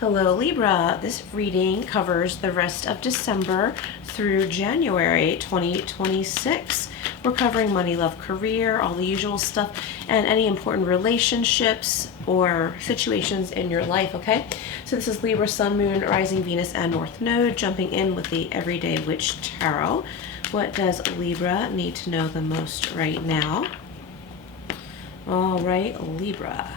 Hello Libra, this reading covers the rest of December through January 2026. We're covering money, love, career, all the usual stuff, and any important relationships or situations in your life, okay? So this is Libra, Sun, Moon, Rising, Venus, and North Node, jumping in with the Everyday Witch Tarot. What does Libra need to know the most right now? All right, Libra.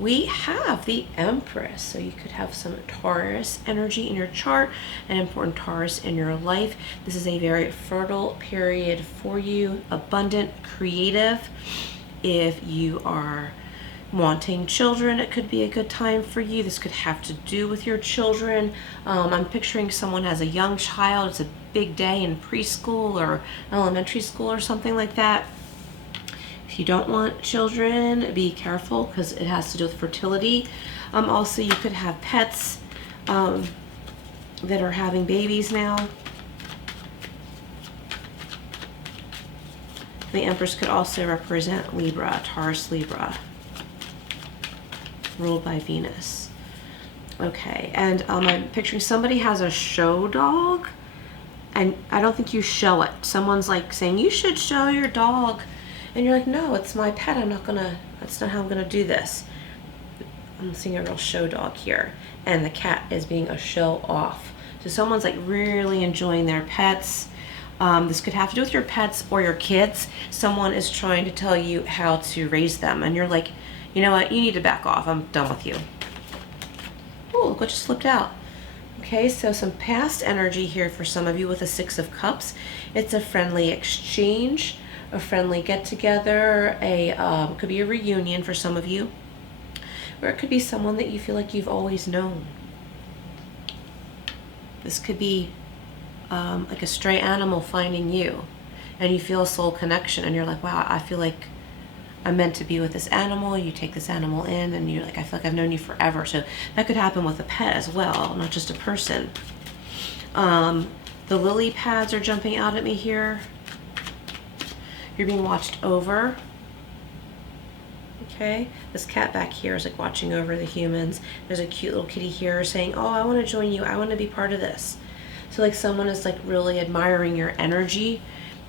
We have the Empress, so you could have some Taurus energy in your chart, an important Taurus in your life. This is a very fertile period for you, abundant, creative. If you are wanting children, it could be a good time for you. This could have to do with your children. I'm picturing someone has a young child. It's a big day in preschool or elementary school or something like that. If you don't want children, be careful because it has to do with fertility. Also, you could have pets that are having babies now. The Empress could also represent Libra, Taurus Libra, ruled by Venus. Okay, and I'm picturing somebody has a show dog, and I don't think you show it. Someone's like saying, you should show your dog. And you're like, no, it's my pet. That's not how I'm gonna do this. I'm seeing a real show dog here. And the cat is being a show off. So someone's like really enjoying their pets. This could have to do with your pets or your kids. Someone is trying to tell you how to raise them. And you're like, you know what, you need to back off. I'm done with you. Oh, look what just slipped out. Okay, so some past energy here for some of you with a Six of Cups. It's a friendly exchange, a friendly get-together, could be a reunion for some of you, or it could be someone that you feel like you've always known. This could be like a stray animal finding you, and you feel a soul connection, and you're like, wow, I feel like I'm meant to be with this animal. You take this animal in, and you're like, I feel like I've known you forever. So that could happen with a pet as well, not just a person. The lily pads are jumping out at me here. You're being watched over. Okay, this cat back here is like watching over the humans. There's a cute little kitty here saying, oh, I want to join you. I want to be part of this. So like someone is like really admiring your energy,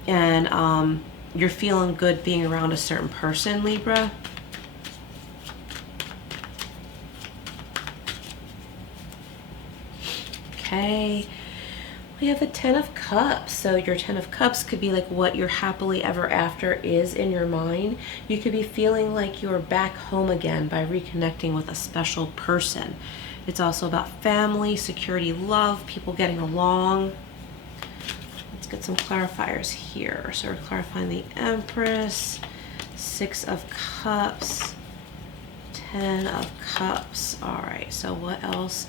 and you're feeling good being around a certain person, Libra. Okay. We have a Ten of Cups. So your Ten of Cups could be like what your happily ever after is in your mind. You could be feeling like you're back home again by reconnecting with a special person. It's also about family, security, love, people getting along. Let's get some clarifiers here. So we're clarifying the Empress, Six of Cups, Ten of Cups. All right, so what else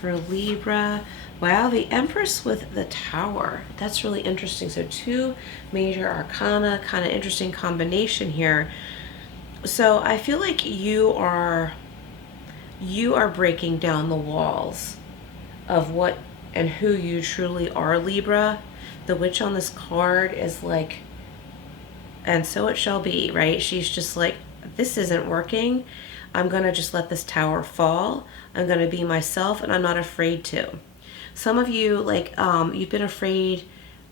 for Libra? Wow, the Empress with the Tower. That's really interesting. So two major arcana, kind of interesting combination here. So I feel like you are breaking down the walls of what and who you truly are, Libra. The Witch on this card is like, and so it shall be, right? She's just like, this isn't working. I'm gonna just let this tower fall. I'm gonna be myself, and I'm not afraid to. Some of you, like, you've been afraid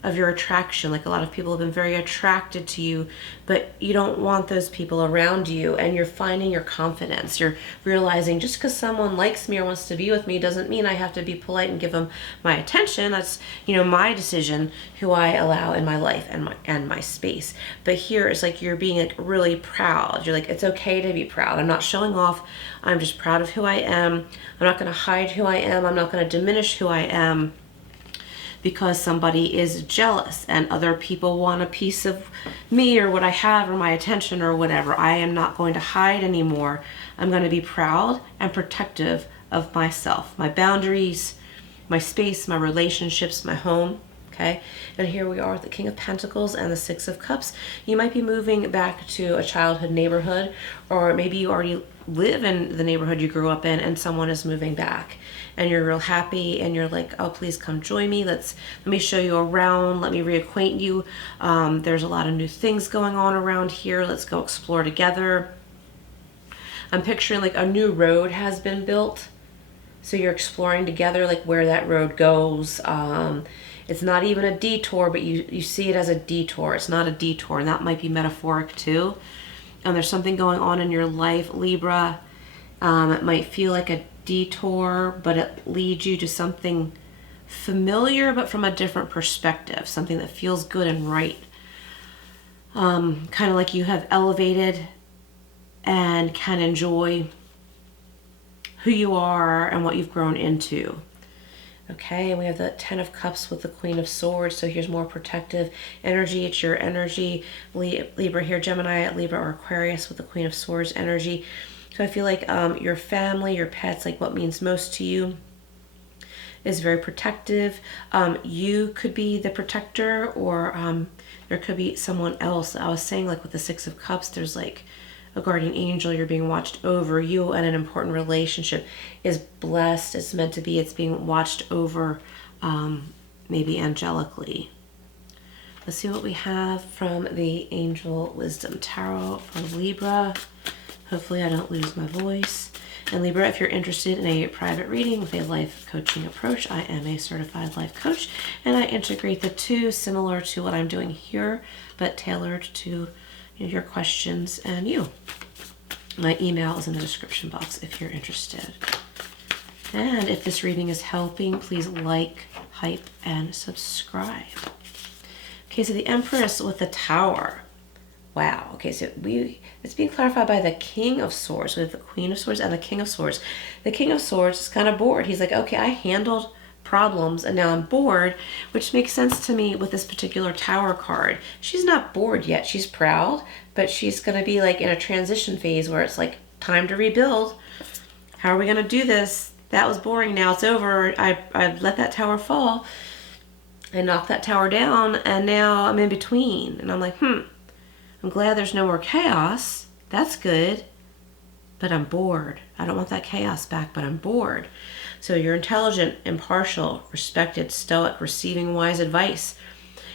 of your attraction. Like a lot of people have been very attracted to you, but you don't want those people around you, and you're finding your confidence. You're realizing just because someone likes me or wants to be with me doesn't mean I have to be polite and give them my attention. That's, you know, my decision who I allow in my life and my space. But here it's like you're being like really proud. You're like, it's okay to be proud. I'm not showing off. I'm just proud of who I am. I'm not going to hide who I am. I'm not going to diminish who I am because somebody is jealous and other people want a piece of me or what I have or my attention or whatever. I am not going to hide anymore. I'm going to be proud and protective of myself, my boundaries, my space, my relationships, my home. Okay, and here we are with the King of Pentacles and the Six of Cups. You might be moving back to a childhood neighborhood, or maybe you already live in the neighborhood you grew up in and someone is moving back and you're real happy and you're like, oh, please come join me. Let me show you around. Let me reacquaint you. There's a lot of new things going on around here. Let's go explore together. I'm picturing like a new road has been built. So you're exploring together like where that road goes. It's not even a detour, but you see it as a detour. It's not a detour, and that might be metaphoric too. And there's something going on in your life, Libra. It might feel like a detour, but it leads you to something familiar, but from a different perspective, something that feels good and right. Kind of like you have elevated and can enjoy who you are and what you've grown into. Okay, and we have the 10 of Cups with the Queen of Swords. So here's more protective energy. It's your energy. Libra here, Gemini, Libra, or Aquarius with the Queen of Swords energy. So I feel like your family, your pets, like what means most to you is very protective. You could be the protector, or there could be someone else. I was saying like with the 6 of Cups, there's like a guardian angel. You're being watched over. You and an important relationship is blessed. It's meant to be. It's being watched over, maybe angelically. Let's see what we have from the Angel Wisdom Tarot for Libra. Hopefully I don't lose my voice. And Libra, if you're interested in a private reading with a life coaching approach, I am a certified life coach, and I integrate the two similar to what I'm doing here, but tailored to your questions and you. My email is in the description box if you're interested. And if this reading is helping, please like, hype, and subscribe. Okay, so the Empress with the Tower. Wow. Okay, so it's being clarified by the King of Swords. We have the Queen of Swords and the King of Swords. The King of Swords is kind of bored. He's like, okay, I handled problems and now I'm bored, which makes sense to me with this particular Tower card. She's not bored yet. She's proud, but she's going to be like in a transition phase where it's like time to rebuild. How are we going to do this? That was boring. Now it's over. I let that tower fall. I knocked that tower down, and now I'm in between. And I'm like, I'm glad there's no more chaos. That's good. But I'm bored. I don't want that chaos back, but I'm bored. So you're intelligent, impartial, respected, stoic, receiving wise advice.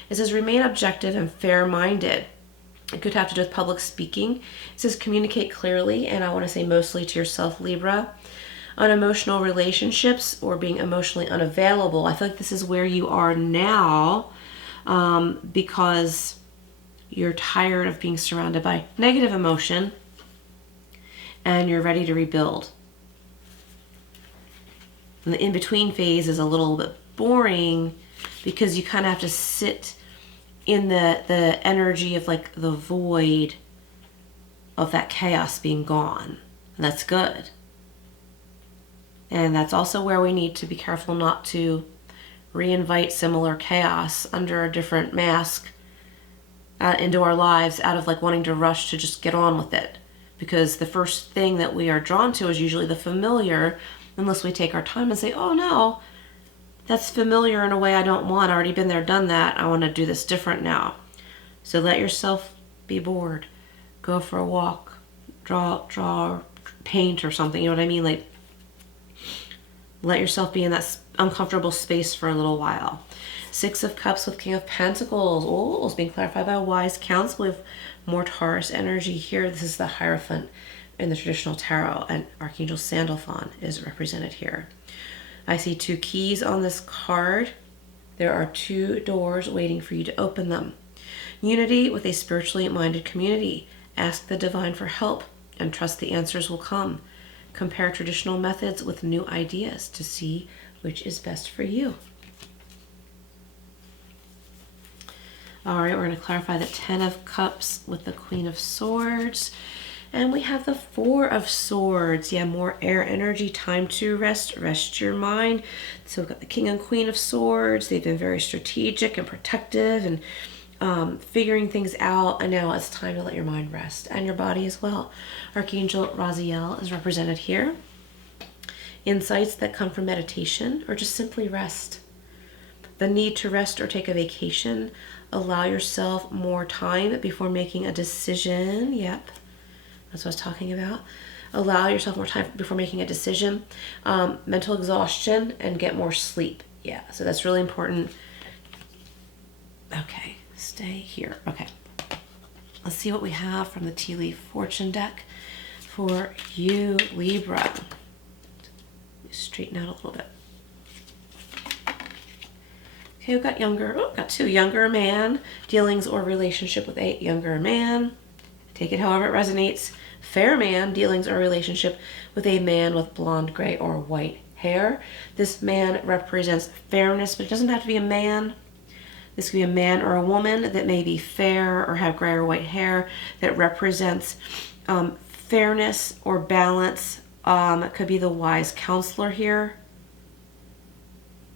It says remain objective and fair-minded. It could have to do with public speaking. It says communicate clearly, and I want to say mostly to yourself, Libra. Unemotional relationships or being emotionally unavailable. I feel like this is where you are now, because you're tired of being surrounded by negative emotion and you're ready to rebuild. And the in-between phase is a little bit boring because you kind of have to sit in the energy of like the void of that chaos being gone. And that's good. And that's also where we need to be careful not to reinvite similar chaos under a different mask into our lives out of like wanting to rush to just get on with it. Because the first thing that we are drawn to is usually the familiar, unless we take our time and say, oh no, that's familiar in a way I don't want. I've already been there, done that. I want to do this different now. So let yourself be bored. Go for a walk. Draw, paint or something. You know what I mean? Like, let yourself be in that uncomfortable space for a little while. 6 of Cups with King of Pentacles. Oh, it's being clarified by wise counsel. We have more Taurus energy here. This is the Hierophant in the traditional tarot, and Archangel Sandalphon is represented here. I see 2 keys on this card. There are 2 doors waiting for you to open them. Unity with a spiritually minded community. Ask the divine for help and trust the answers will come. Compare traditional methods with new ideas to see which is best for you. All right, we're going to clarify the 10 of Cups with the Queen of Swords. And we have the 4 of Swords. Yeah, more air energy, time to rest your mind. So we've got the King and Queen of Swords. They've been very strategic and protective and figuring things out. And now it's time to let your mind rest and your body as well. Archangel Raziel is represented here. Insights that come from meditation or just simply rest. The need to rest or take a vacation. Allow yourself more time before making a decision. Yep. That's what I was talking about. Allow yourself more time before making a decision. Mental exhaustion and get more sleep. Yeah, so that's really important. Okay, stay here. Okay. Let's see what we have from the Tea Leaf Fortune deck for you, Libra. Straighten out a little bit. Okay, we've got got two. Younger man, dealings or relationship with a younger man. Take it however it resonates. Fair man, dealings or relationship with a man with blonde, gray, or white hair. This man represents fairness, but it doesn't have to be a man. This could be a man or a woman that may be fair or have gray or white hair that represents fairness or balance. It could be the wise counselor here.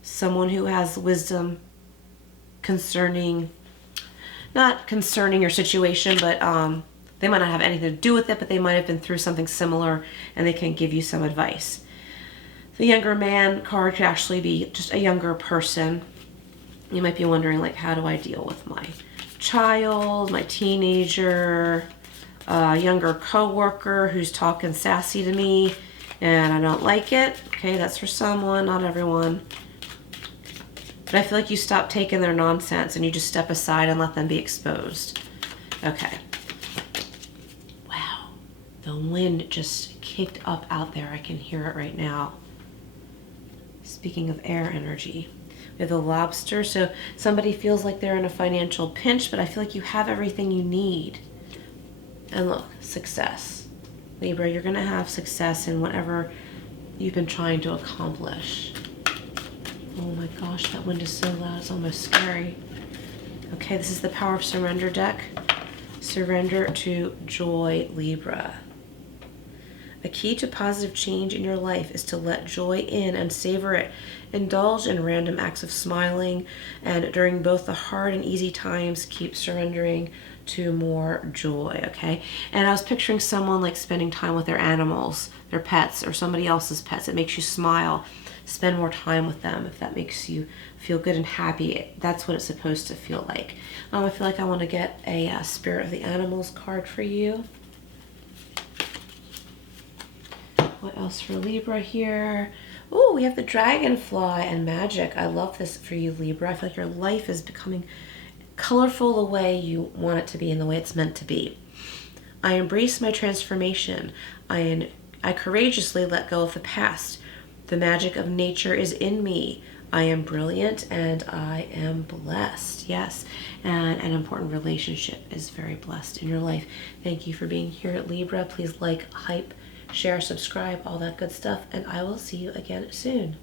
Someone who has wisdom concerning, not concerning your situation, but they might not have anything to do with it, but they might have been through something similar and they can give you some advice. The younger man card could actually be just a younger person. You might be wondering, like, how do I deal with my child, my teenager, younger coworker who's talking sassy to me and I don't like it? Okay, that's for someone, not everyone. But I feel like you stop taking their nonsense and you just step aside and let them be exposed. Okay. Wow. The wind just kicked up out there. I can hear it right now. Speaking of air energy. We have the lobster. So somebody feels like they're in a financial pinch, but I feel like you have everything you need. And look, success. Libra, you're going to have success in whatever you've been trying to accomplish. Oh my gosh, that wind is so loud, it's almost scary. Okay, this is the Power of Surrender deck. Surrender to joy, Libra. A key to positive change in your life is to let joy in and savor it. Indulge in random acts of smiling, and during both the hard and easy times, keep surrendering to more joy, okay? And I was picturing someone like spending time with their animals, their pets, or somebody else's pets. It makes you smile. Spend more time with them if that makes you feel good and happy. That's what it's supposed to feel like. I feel like I want to get a Spirit of the Animals card for you. What else for Libra here? Oh, we have the dragonfly and magic. I love this for you, Libra. I feel like your life is becoming colorful the way you want it to be and the way it's meant to be. I embrace my transformation. I courageously let go of the past. The magic of nature is in me. I am brilliant and I am blessed. Yes, and an important relationship is very blessed in your life. Thank you for being here at Libra. Please like, hype, share, subscribe, all that good stuff, and I will see you again soon.